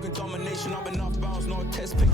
Talking domination, I've been off bounds, no test pick.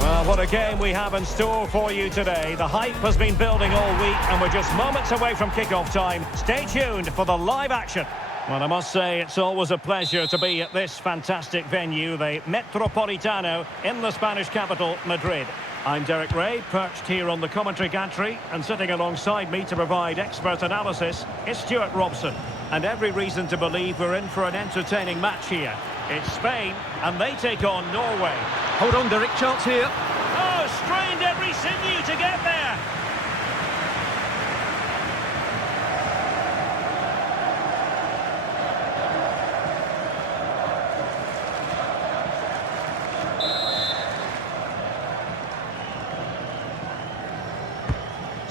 Well, what a game we have in store for you today. The hype has been building all week and we're just moments away from kick-off time. Stay tuned for the live action. Well, I must say it's always a pleasure to be at this fantastic venue, the Metropolitano, in the Spanish capital, Madrid. I'm Derek Ray, perched here on the commentary gantry, and sitting alongside me to provide expert analysis is Stuart Robson. And every reason to believe we're in for an entertaining match here. It's Spain, and they take on Norway. Hold on, Derek, chance here. Oh, strained every sinew to get there.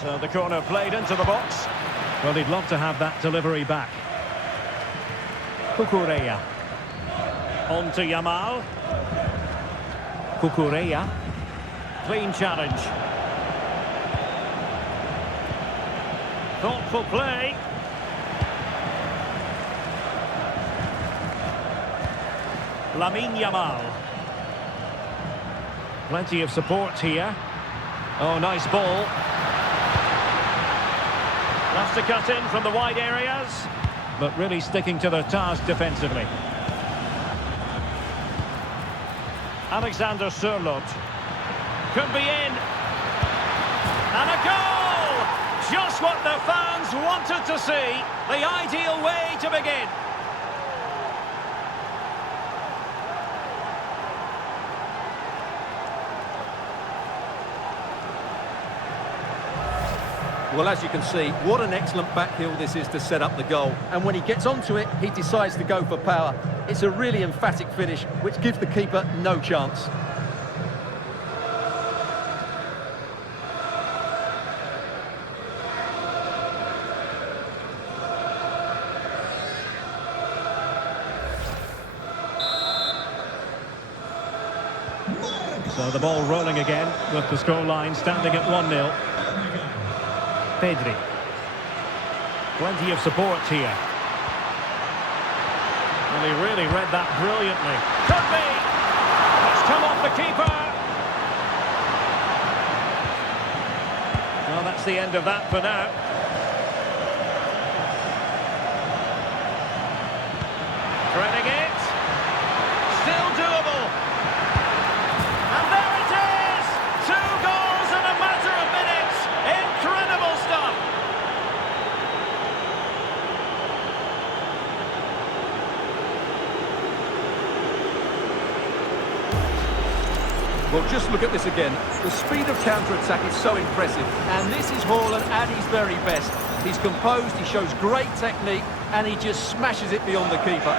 So the corner played into the box. Well, he'd love to have that delivery back. Cucurella. On to Yamal. Cucurella. Clean challenge. Thoughtful play. Lamine Yamal. Plenty of support here. Oh, nice ball. Loves to cut in from the wide areas, but really sticking to the task defensively. Alexander Sørloth. Could be in. And a goal! Just what the fans wanted to see. The ideal way to begin. Well, as you can see, what an excellent backheel this is to set up the goal. And when he gets onto it, he decides to go for power. It's a really emphatic finish, which gives the keeper no chance. So the ball rolling again with the scoreline standing at 1-0. Pedri. Plenty of support here. Well, he really read that brilliantly. Could be! It's come off the keeper! Well, that's the end of that for now. Threading it. Still doable. And there it is! 2 goals in a matter of minutes. Incredible stuff. Well, just look at this again. The speed of counter-attack is so impressive. And this is Haaland at his very best. He's composed, he shows great technique, and he just smashes it beyond the keeper.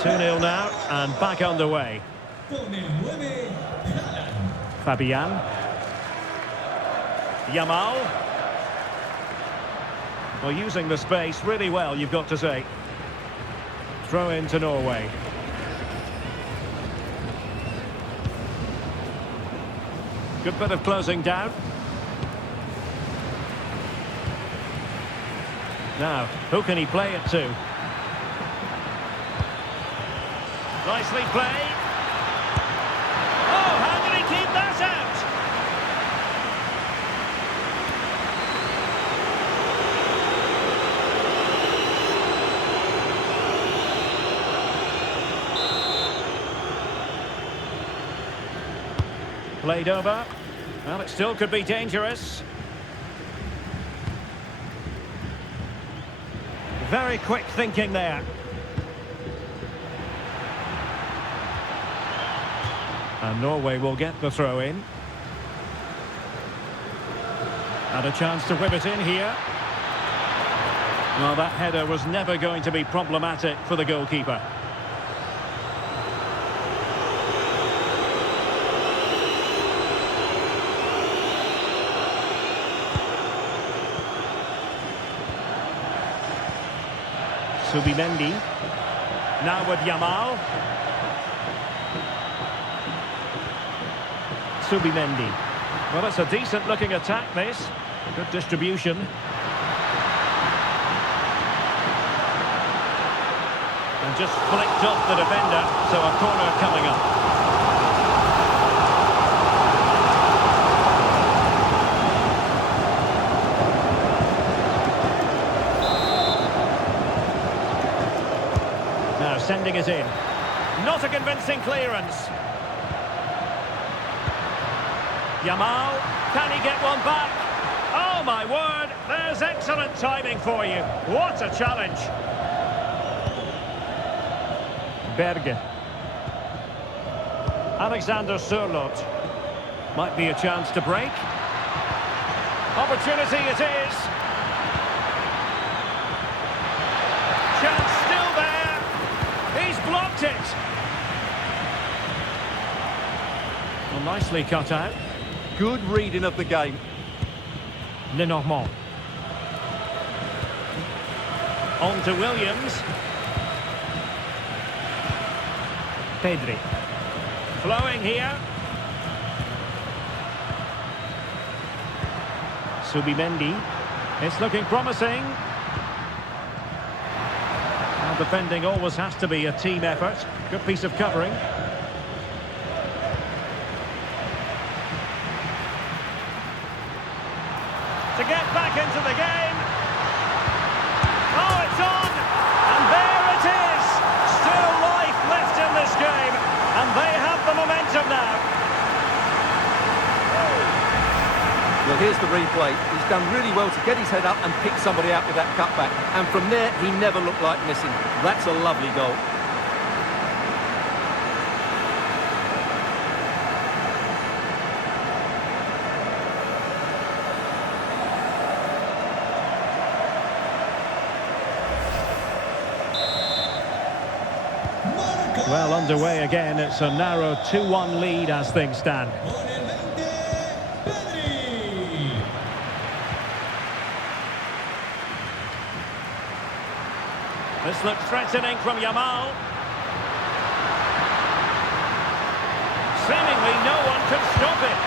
Two 2-0 now, and back underway. Fabian. Yamal. Well, using the space really well, you've got to say. Throw in to Norway. Good bit of closing down. Now, who can he play it to? Nicely played. Oh, how did he keep that out? Played over. Well, it still could be dangerous. Very quick thinking there. And Norway will get the throw in. And a chance to whip it in here. Well, that header was never going to be problematic for the goalkeeper. Subimendi. Now with Yamal. Subimendi. Well, it's a decent-looking attack, this. Good distribution. And just flicked off the defender, so a corner coming up. Now sending it in. Not a convincing clearance. Yamal, can he get one back? Oh my word, there's excellent timing for you. What a challenge. Berge. Alexander Sørloth. Might be a chance to break. Opportunity it is. Chance still there. He's blocked it. Well, nicely cut out. Good reading of the game. Lenormand. On to Williams. Pedri. Flowing here. Subimendi. It's looking promising. Now defending always has to be a team effort. Good piece of covering. To get back into the game. Oh, it's on! And there it is! Still life left in this game. And they have the momentum now. Well, here's the replay. He's done really well to get his head up and pick somebody out with that cutback. And from there, he never looked like missing. That's a lovely goal. Well, underway again. It's a narrow 2-1 lead as things stand. This looks threatening from Yamal. Seemingly no one can stop it.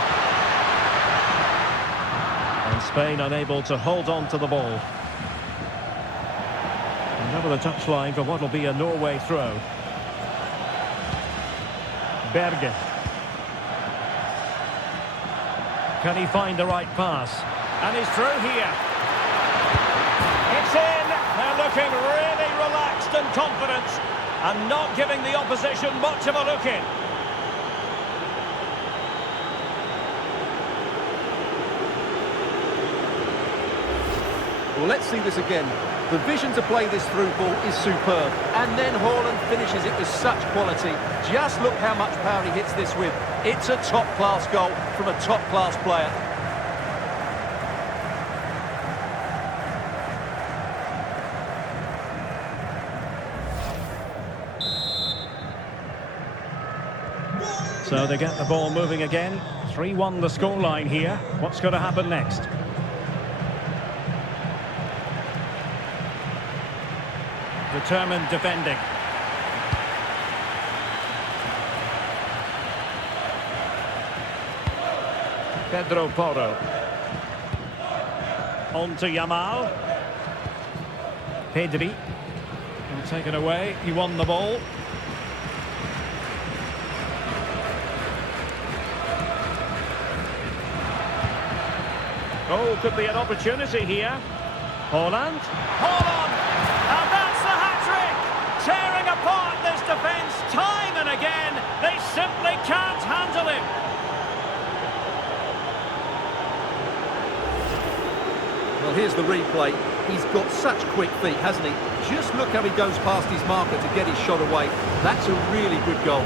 And Spain unable to hold on to the ball. And over the touchline for what will be a Norway throw. Berge. Can he find the right pass? And he's through here. It's in. They're looking really relaxed and confident and not giving the opposition much of a look in. Well, let's see this again. The vision to play this through ball is superb. And then Haaland finishes it with such quality. Just look how much power he hits this with. It's a top-class goal from a top-class player. So they get the ball moving again. 3-1 the scoreline here. What's going to happen next? Determined defending. Pedro Porro. On to Yamal. Pedri. And taken away. He won the ball. Oh, could be an opportunity here. Haaland. Haaland! And that's the hat-trick! Tearing apart this defence time and again. They simply can't handle him. Well, here's the replay. He's got such quick feet, hasn't he? Just look how he goes past his marker to get his shot away. That's a really good goal.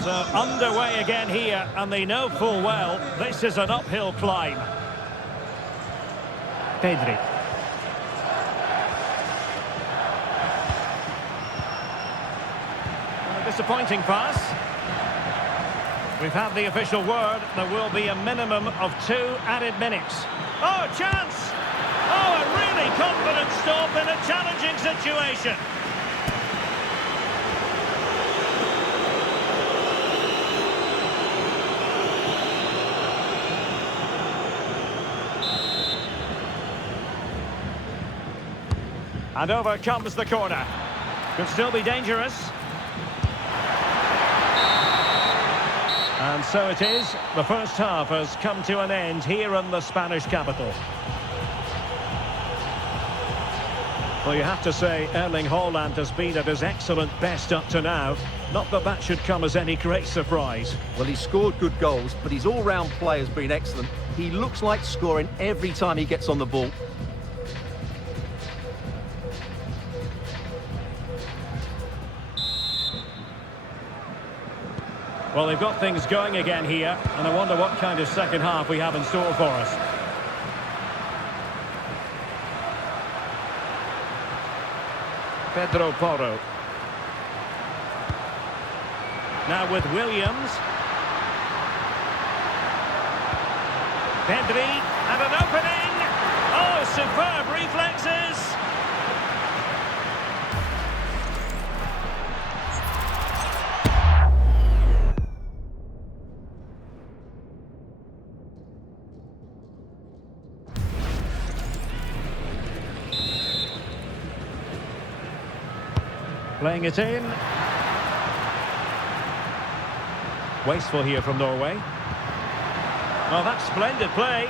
So underway again here, and they know full well this is an uphill climb. Pedri. A disappointing pass. We've had the official word. There will be a minimum of 2 added minutes. Oh, chance! Oh, a really confident stop in a challenging situation. And over comes the corner. Could still be dangerous. And so it is. The first half has come to an end here in the Spanish capital. Well, you have to say Erling Haaland has been at his excellent best up to now. Not that that should come as any great surprise. Well, he's scored good goals, but his all-round play has been excellent. He looks like scoring every time he gets on the ball. Well, they've got things going again here, and I wonder what kind of second half we have in store for us. Pedro Porro. Now with Williams. Pedri, and an opening! Oh, superb reflexes! Playing it in. Wasteful here from Norway. Well, that's splendid play.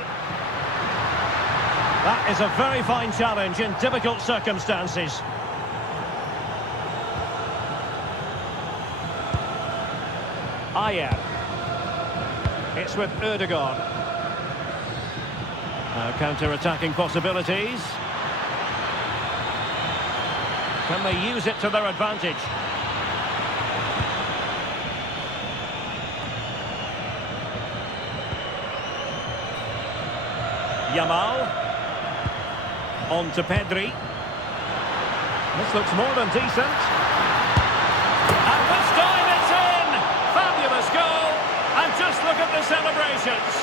That is a very fine challenge in difficult circumstances. Ayer. It's with Ødegaard. Now counter-attacking possibilities. Can they use it to their advantage? Yamal. On to Pedri. This looks more than decent. And this time it's in! Fabulous goal! And just look at the celebrations.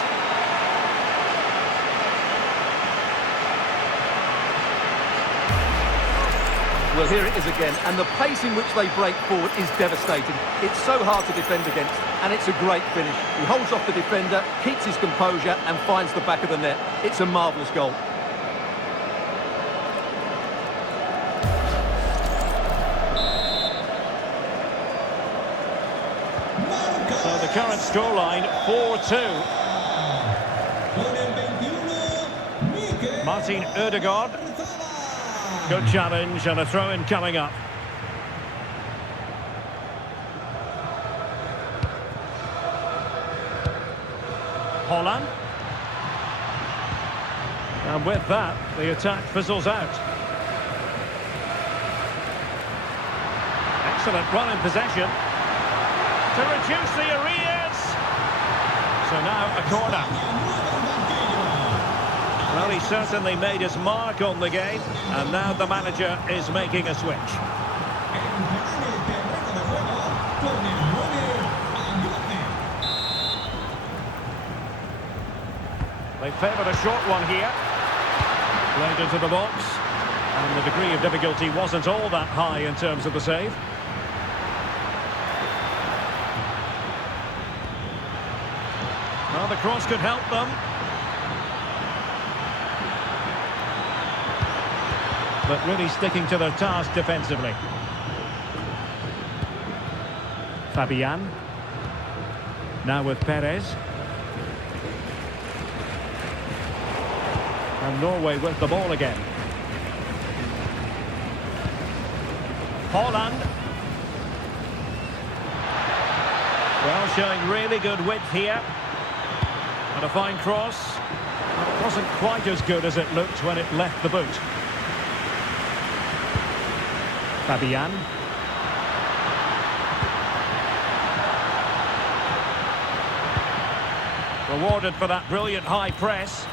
Well, here it is again, and the pace in which they break forward is devastating. It's so hard to defend against, and it's a great finish. He holds off the defender, keeps his composure, and finds the back of the net. It's a marvellous goal. So the current scoreline, 4-2. Martin Ødegaard. Good challenge and a throw-in coming up. Haaland. And with that, the attack fizzles out. Excellent run in possession. To reduce the arrears. So now a corner. Well, he certainly made his mark on the game, and now the manager is making a switch. They favoured a short one here. Played into the box, and the degree of difficulty wasn't all that high in terms of the save. Well, the cross could help them. But really sticking to their task defensively. Fabian. Now with Perez. And Norway with the ball again. Haaland. Well, showing really good width here. And a fine cross. Well, it wasn't quite as good as it looked when it left the boot. Fabian. Rewarded for that brilliant high press.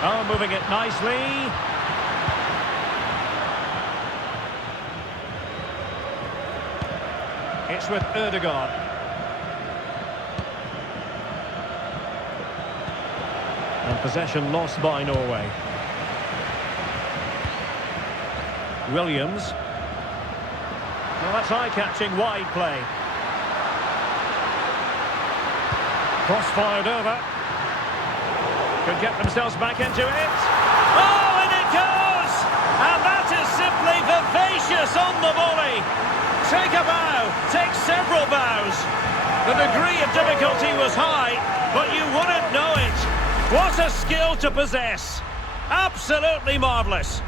Oh, moving it nicely. It's with Ødegaard. And possession lost by Norway. Williams. Well, that's eye-catching wide play. Cross fired over. Could get themselves back into it. Oh, and it goes! And that vicious on the volley. Take a bow, take several bows. The degree of difficulty was high, but you wouldn't know it. What a skill to possess. Absolutely marvellous.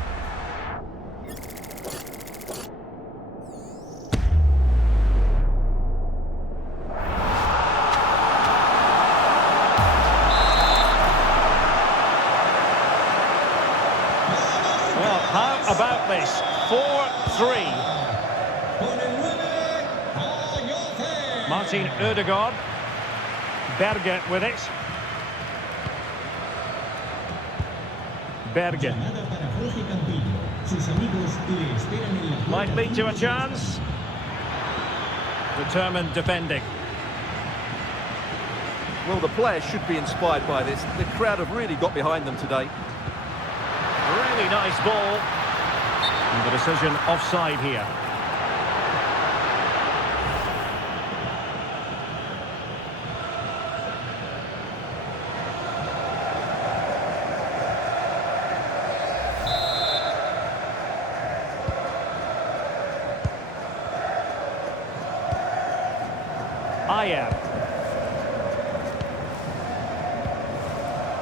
Well, how about this? 4-3. Martin Ødegaard. Berge with it. Berge. Might lead to a chance. Determined defending. Well, the players should be inspired by this. The crowd have really got behind them today. Really nice ball. And the decision offside here.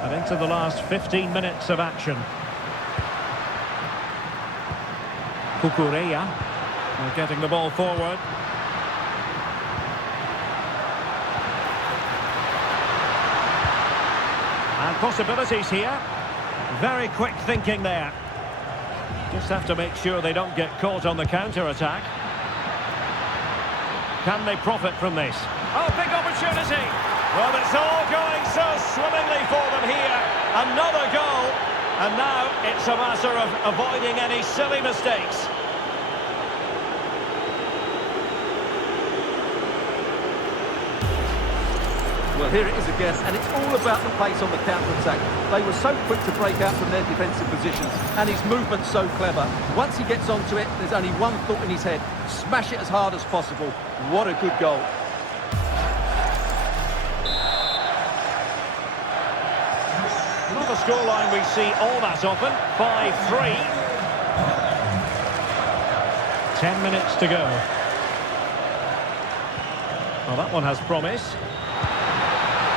And into the last 15 minutes of action. Kukureya. We're getting the ball forward. And possibilities here. Very quick thinking there. Just have to make sure they don't get caught on the counter-attack. Can they profit from this? Oh, big opportunity. Well, it's all going so swimmingly for them here. Another goal. And now it's a matter of avoiding any silly mistakes. Well, here it is again, and it's all about the pace on the counter-attack. They were so quick to break out from their defensive positions, and his movement's so clever. Once he gets onto it, there's only one thought in his head. Smash it as hard as possible. What a good goal. Not a scoreline we see all that often. 5-3. 10 minutes to go. Well, that one has promise.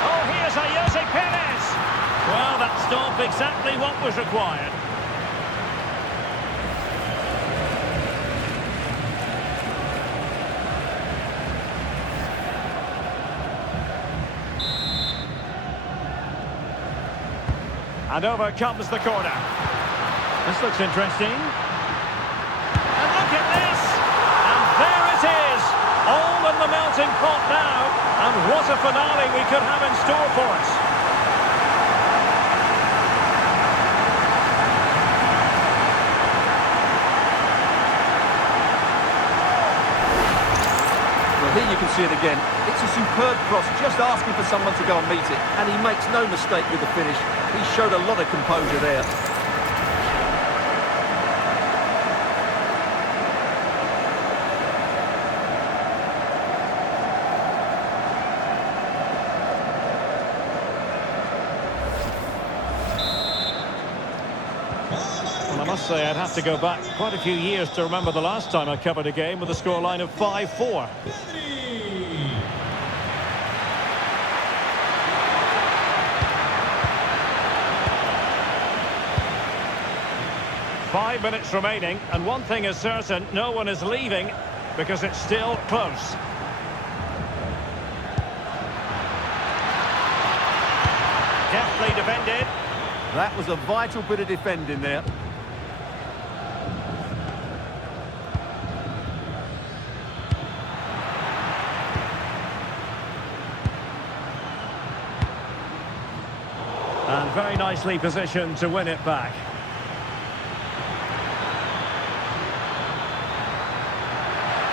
Oh, here's Jose Perez. Well, that stopped exactly what was required. And over comes the corner. This looks interesting. And look at this! And there it is! All in the melting pot now. And what a finale we could have in store for us. Well, here you can see it again. It's a superb cross, just asking for someone to go and meet it. And he makes no mistake with the finish. He showed a lot of composure there. Well, I must say I'd have to go back quite a few years to remember the last time I covered a game with a scoreline of 5-4. 5 minutes remaining, and one thing is certain, no one is leaving because it's still close. Deftly defended. That was a vital bit of defending there. And very nicely positioned to win it back.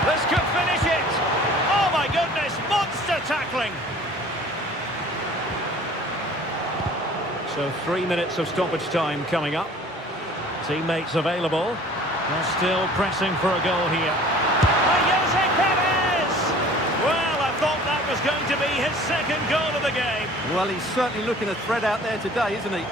This could finish it! Oh my goodness, monster tackling! So 3 minutes of stoppage time coming up. Teammates available. They're still pressing for a goal here. Jose Perez! Well, I thought that was going to be his second goal of the game. Well, he's certainly looking a threat out there today, isn't he?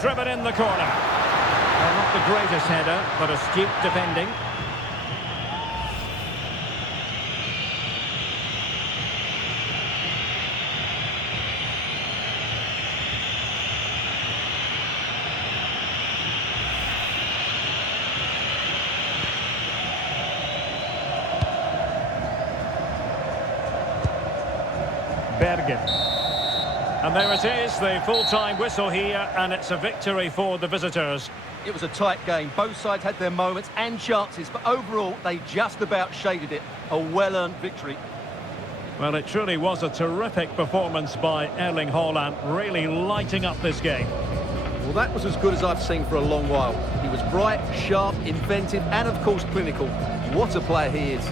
driven in the corner. Well, not the greatest header, but astute defending. Bergen. And there it is, the full-time whistle here, and it's a victory for the visitors. It was a tight game. Both sides had their moments and chances, but overall, they just about shaded it. A well-earned victory. Well, it truly was a terrific performance by Erling Haaland, really lighting up this game. Well, that was as good as I've seen for a long while. He was bright, sharp, inventive, and of course clinical. What a player he is.